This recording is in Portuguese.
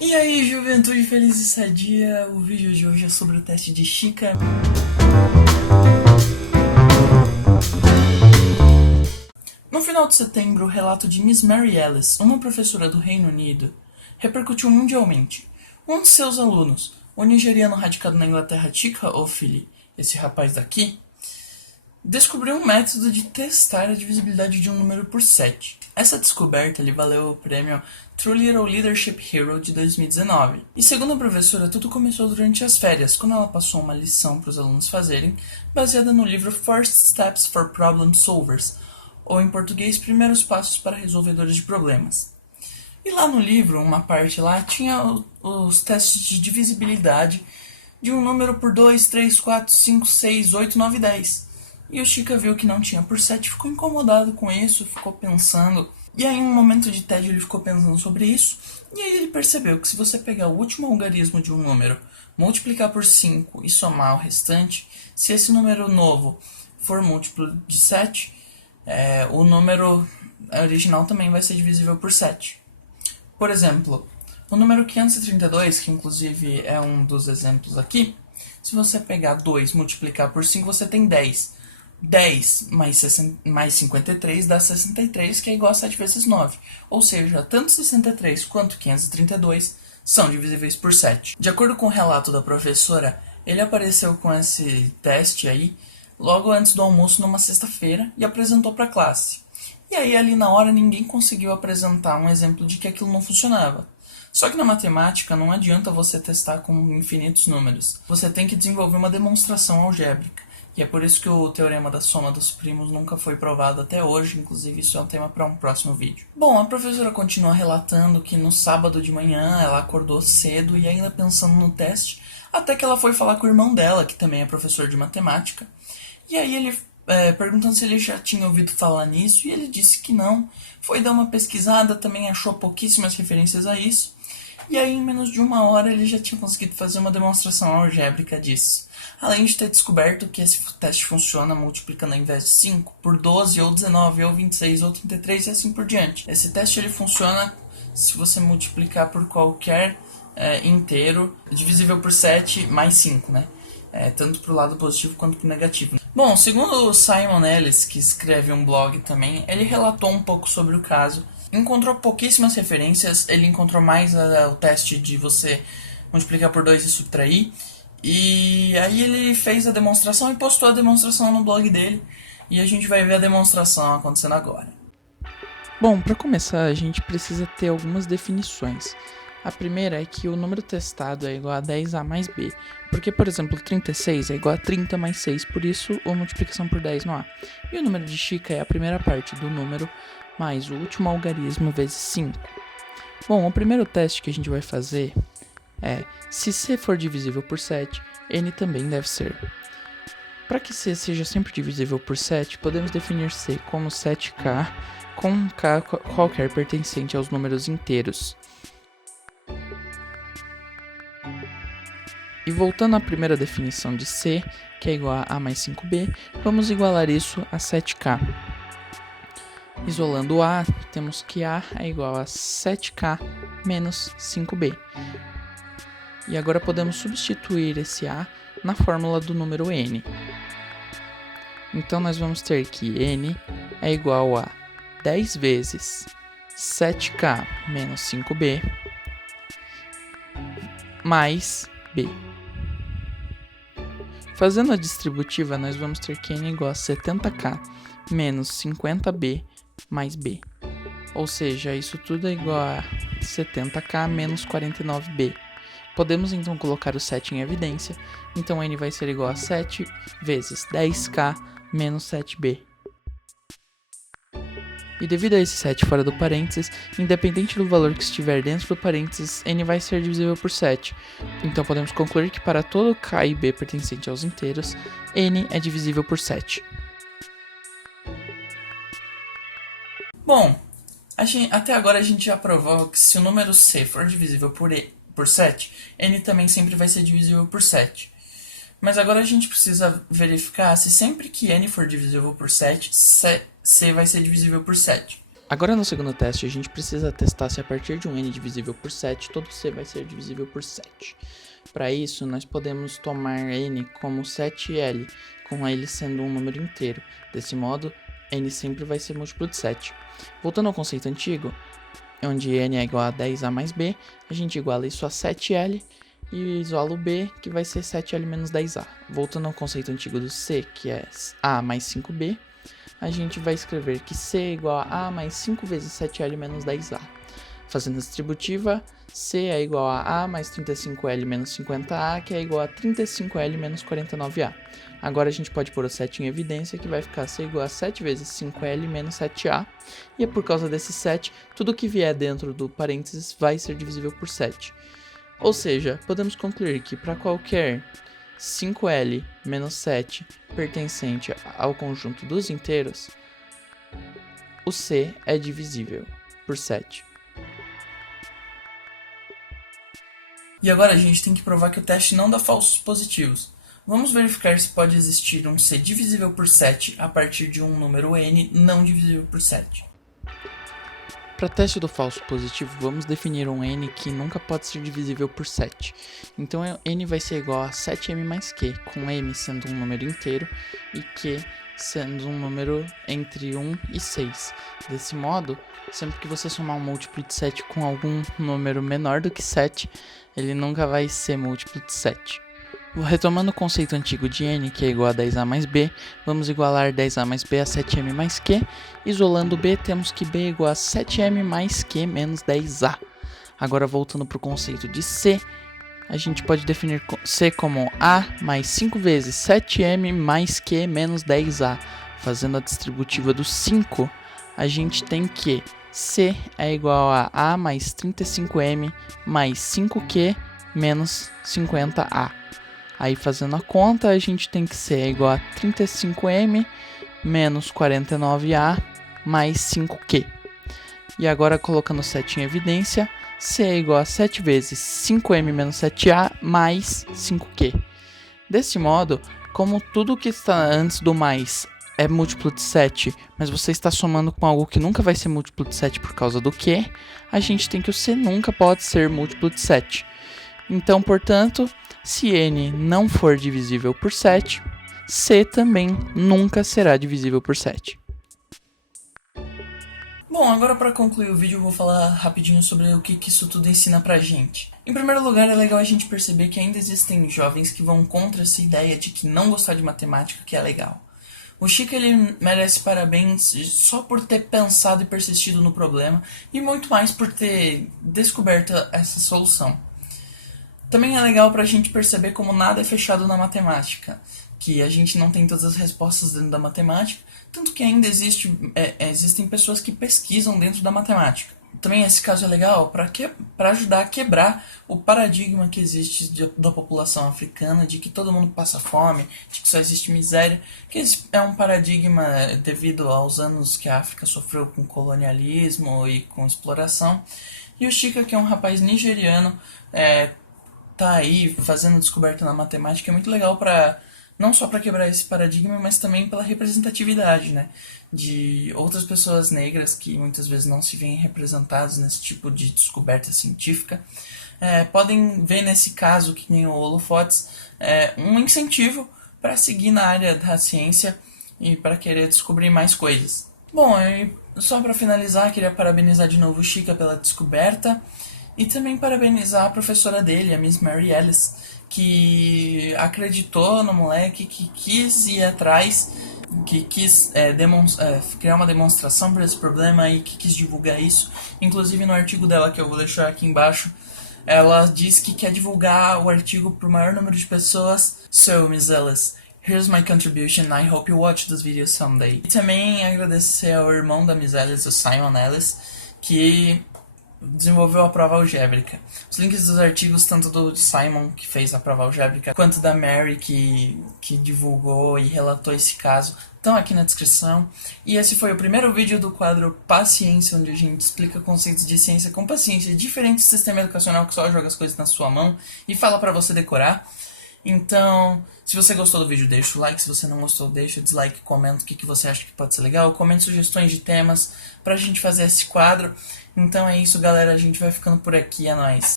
E aí, juventude feliz e sadia, o vídeo de hoje é sobre o teste de Chica. No final de setembro, o relato de Miss Mary Ellis, uma professora do Reino Unido, repercutiu mundialmente. Um de seus alunos, o nigeriano radicado na Inglaterra Chika Ofili, esse rapaz daqui, descobriu um método de testar a divisibilidade de um número por 7. Essa descoberta lhe valeu o prêmio True Little Leadership Hero de 2019. E segundo a professora, tudo começou durante as férias, quando ela passou uma lição para os alunos fazerem, baseada no livro First Steps for Problem Solvers, ou em português, Primeiros Passos para Resolvedores de Problemas. E lá no livro, uma parte lá, tinha os testes de divisibilidade de um número por 2, 3, 4, 5, 6, 8, 9 e 10. E o Chica viu que não tinha por 7, ficou incomodado com isso, ficou pensando. E aí, em um momento de tédio, ele ficou pensando sobre isso. E aí ele percebeu que se você pegar o último algarismo de um número, multiplicar por 5 e somar o restante, se esse número novo for múltiplo de 7, o número original também vai ser divisível por 7. Por exemplo, o número 532, que inclusive é um dos exemplos aqui, se você pegar 2 e multiplicar por 5, você tem 10. 10 mais 53 dá 63, que é igual a 7 vezes 9. Ou seja, tanto 63 quanto 532 são divisíveis por 7. De acordo com o relato da professora, ele apareceu com esse teste aí logo antes do almoço numa sexta-feira e apresentou para a classe. E aí ali na hora ninguém conseguiu apresentar um exemplo de que aquilo não funcionava. Só que na matemática não adianta você testar com infinitos números. Você tem que desenvolver uma demonstração algébrica. E é por isso que o teorema da soma dos primos nunca foi provado até hoje, inclusive isso é um tema para um próximo vídeo. Bom, a professora continua relatando que no sábado de manhã ela acordou cedo e ainda pensando no teste, até que ela foi falar com o irmão dela, que também é professor de matemática. E aí ele perguntando se ele já tinha ouvido falar nisso, e ele disse que não. Foi dar uma pesquisada, também achou pouquíssimas referências a isso. E aí, em menos de uma hora, ele já tinha conseguido fazer uma demonstração algébrica disso. Além de ter descoberto que esse teste funciona multiplicando ao invés de 5 por 12, ou 19, ou 26, ou 33 e assim por diante. Esse teste ele funciona se você multiplicar por qualquer inteiro divisível por 7 mais 5, né? Tanto para o lado positivo quanto para o negativo. Bom, segundo o Simon Ellis, que escreve um blog também, ele relatou um pouco sobre o caso. Encontrou pouquíssimas referências, ele encontrou mais o teste de você multiplicar por 2 e subtrair. E aí ele fez a demonstração e postou a demonstração no blog dele. E a gente vai ver a demonstração acontecendo agora. Bom, para começar a gente precisa ter algumas definições. A primeira é que o número testado é igual a 10a mais b, porque, por exemplo, 36 é igual a 30 mais 6, por isso a multiplicação por 10 não há. E o número de Chica é a primeira parte do número mais o último algarismo vezes 5. Bom, o primeiro teste que a gente vai fazer é, se c for divisível por 7, n também deve ser. Para que c seja sempre divisível por 7, podemos definir c como 7k, com k qualquer pertencente aos números inteiros. E voltando à primeira definição de C, que é igual a A mais 5B, vamos igualar isso a 7K. Isolando A, temos que A é igual a 7K menos 5B. E agora podemos substituir esse A na fórmula do número N. Então nós vamos ter que N é igual a 10 vezes 7K menos 5B mais B. Fazendo a distributiva, nós vamos ter que n igual a 70k menos 50b mais b. Ou seja, isso tudo é igual a 70k menos 49b. Podemos então colocar o 7 em evidência, então n vai ser igual a 7 vezes 10k menos 7b. E devido a esse 7 fora do parênteses, independente do valor que estiver dentro do parênteses, n vai ser divisível por 7. Então podemos concluir que para todo k e b pertencente aos inteiros, n é divisível por 7. Bom, até agora a gente já provou que se o número c for divisível por 7, n também sempre vai ser divisível por 7. Mas agora a gente precisa verificar se sempre que n for divisível por 7, c vai ser divisível por 7. Agora no segundo teste a gente precisa testar se a partir de um n divisível por 7, todo c vai ser divisível por 7. Para isso, nós podemos tomar n como 7l, com ele sendo um número inteiro. Desse modo, n sempre vai ser múltiplo de 7. Voltando ao conceito antigo, onde n é igual a 10a mais b, a gente iguala isso a 7l e isola o b, que vai ser 7l menos 10a. Voltando ao conceito antigo do c, que é a mais 5b, a gente vai escrever que c é igual a mais 5 vezes 7l menos 10a. Fazendo a distributiva, c é igual a mais 35l menos 50a, que é igual a 35l menos 49a. Agora a gente pode pôr o 7 em evidência, que vai ficar c igual a 7 vezes 5l menos 7a. E é por causa desse 7, tudo que vier dentro do parênteses vai ser divisível por 7. Ou seja, podemos concluir que para qualquer 5l menos 7 pertencente ao conjunto dos inteiros, o c é divisível por 7. E agora a gente tem que provar que o teste não dá falsos positivos. Vamos verificar se pode existir um c divisível por 7 a partir de um número n não divisível por 7. Para teste do falso positivo, vamos definir um n que nunca pode ser divisível por 7. Então n vai ser igual a 7m mais q, com m sendo um número inteiro e q sendo um número entre 1 e 6. Desse modo, sempre que você somar um múltiplo de 7 com algum número menor do que 7, ele nunca vai ser múltiplo de 7. Retomando o conceito antigo de n, que é igual a 10a mais b, vamos igualar 10a mais b a 7m mais q. Isolando b, temos que b é igual a 7m mais q menos 10a. Agora, voltando para o conceito de c, a gente pode definir c como a mais 5 vezes 7m mais q menos 10a. Fazendo a distributiva do 5, a gente tem que c é igual a mais 35m mais 5q menos 50a. Aí, fazendo a conta, a gente tem que c é igual a 35m menos 49a mais 5q. E agora, colocando 7 em evidência, c é igual a 7 vezes 5m menos 7a mais 5q. Desse modo, como tudo que está antes do mais é múltiplo de 7, mas você está somando com algo que nunca vai ser múltiplo de 7 por causa do q, a gente tem que o c nunca pode ser múltiplo de 7. Então, portanto, se n não for divisível por 7, c também nunca será divisível por 7. Bom, agora para concluir o vídeo eu vou falar rapidinho sobre o que isso tudo ensina pra gente. Em primeiro lugar, é legal a gente perceber que ainda existem jovens que vão contra essa ideia de que não gostar de matemática que é legal. O Chico, ele merece parabéns só por ter pensado e persistido no problema e muito mais por ter descoberto essa solução. Também é legal pra gente perceber como nada é fechado na matemática, que a gente não tem todas as respostas dentro da matemática, tanto que ainda existem pessoas que pesquisam dentro da matemática. Também esse caso é legal para ajudar a quebrar o paradigma que existe da população africana, de que todo mundo passa fome, de que só existe miséria, que esse é um paradigma devido aos anos que a África sofreu com colonialismo e com exploração. E o Chika, que é um rapaz nigeriano, tá aí fazendo descoberta na matemática, é muito legal não só para quebrar esse paradigma, mas também pela representatividade, né, de outras pessoas negras que muitas vezes não se veem representadas nesse tipo de descoberta científica. Podem ver nesse caso, que nem o Holofotes, um incentivo para seguir na área da ciência e para querer descobrir mais coisas. Bom, só para finalizar, queria parabenizar de novo o Chica pela descoberta. E também parabenizar a professora dele, a Miss Mary Ellis, que acreditou no moleque, que quis ir atrás, que quis criar uma demonstração para esse problema e que quis divulgar isso. Inclusive no artigo dela, que eu vou deixar aqui embaixo, ela diz que quer divulgar o artigo para o maior número de pessoas. So, Miss Ellis, here's my contribution. I hope you watch this video someday. E também agradecer ao irmão da Miss Ellis, o Simon Ellis, que desenvolveu a prova algébrica. Os links dos artigos, tanto do Simon, que fez a prova algébrica, quanto da Mary, que divulgou e relatou esse caso, estão aqui na descrição. E esse foi o primeiro vídeo do quadro Paciência, onde a gente explica conceitos de ciência com paciência, diferente do sistema educacional que só joga as coisas na sua mão e fala pra você decorar. Então, se você gostou do vídeo, deixa o like. Se você não gostou, deixa o dislike, comenta o que você acha que pode ser legal. Comente sugestões de temas pra gente fazer esse quadro. Então é isso, galera. A gente vai ficando por aqui. É nóis.